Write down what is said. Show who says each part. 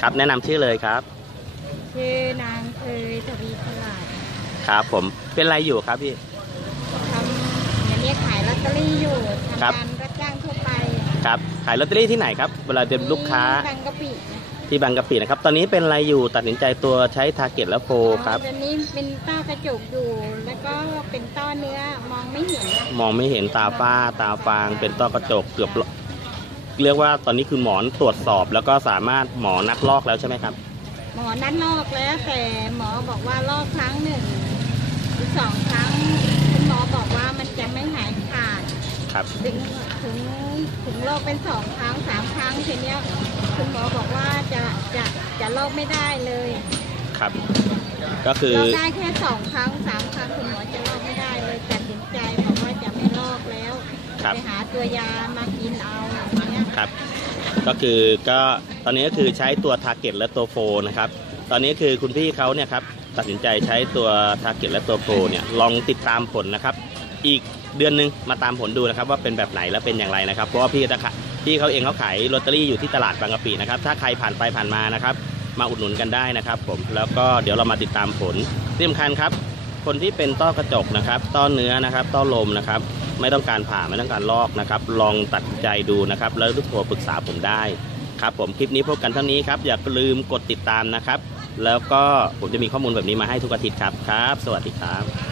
Speaker 1: ครับแนะนำชื่อเลยครับ
Speaker 2: ชื่อนางเคยทวีฉลาด
Speaker 1: ครับ ผมเป็นอะไรอยู่ครับพี่
Speaker 2: ทำอย่างนี้ขายลอตเตอรี่อยู่ทำ
Speaker 1: ครับ
Speaker 2: งานรับจ้างทั่วไป
Speaker 1: ครับขายลอตเตอรี่ที่ไหนครับเวลาเป็นลูกค้า
Speaker 2: ที่บางกะปิ
Speaker 1: ที่บางกะปินะครับ ตอนนี้เป็นอะไรอยู่ตัดสินใจตัวใช้ทาร์เก็ตและโฟครับ
Speaker 2: อ๋อเดี๋ยวนี้เป็นต้อกระจกอยู่ แล้วก็เป็นต้อเนื้อมองไม่เห็นอะ
Speaker 1: มองไม่เห็นตาฝ้าตาฟางเป็นต้อกระจกเกือบ เรียกว่าตอนนี้คือหมอนตรวจสอบ แล้วก็สามารถหมอนัดลอกแล้วใช่ไหมครับ
Speaker 2: หมอนัดลอกแล้วแต่หมอบอกว่าลอกครั้งหนึ่งหรือสองครั้งคุณหมอบอกว่ามันจะไม่หายขาด
Speaker 1: ครับ
Speaker 2: ถึงถึงถึงโรคเป็นสองครั้งสามครั้งทีเนี้ยคุณหมอบอกว่าจะจะจะโรคไม่ได้เลย
Speaker 1: ครับ ก็คือ
Speaker 2: โรคได้แค่สองครั้งสามครั้งคุณหมอจะโรคไม่ได้เลยตัดสินใจบอกว่าจะไม่โรคแล้ว
Speaker 1: ครับ
Speaker 2: ไปหาตัวยามากินเอา
Speaker 1: ก็คือก็ตอนนี้ก็คือใช้ตัว Target และตัวโฟนะครับ ตอนนี้คือคุณพี่เขาเนี่ยครับตัดสินใจใช้ตัว Target และตัวโฟเนี่ยลองติดตามผลนะครับ อีกเดือนหนึงมาตามผลดูนะครับว่าเป็นแบบไหนและเป็นอย่างไรนะครับ เพราะว่าพี่จะขะพี่เขาเองเขาขายลอตเตอรี่อยู่ที่ตลาดบางกะปินะครับ ถ้าใครผ่านไปผ่านมานะครับ มาอุดหนุนกันได้นะครับ ผมแล้วก็เดี๋ยวเรามาติดตามผลที่สำคัญครับ คนที่เป็นต้อกระจกนะครับต้อเนื้อนะครับต้อลมนะครับ ไม่ต้องการผ่าไม่ต้องการลอกนะครับ ลองตัดใจดูนะครับ แล้วทุกโทรปรึกษาผมได้ครับ ผมคลิปนี้พบกันเท่านี้ครับอย่าลืมกดติดตามนะครับ แล้วก็ผมจะมีข้อมูลแบบนี้มาให้ทุกอาทิตย์ครับครับ สวัสดีครับ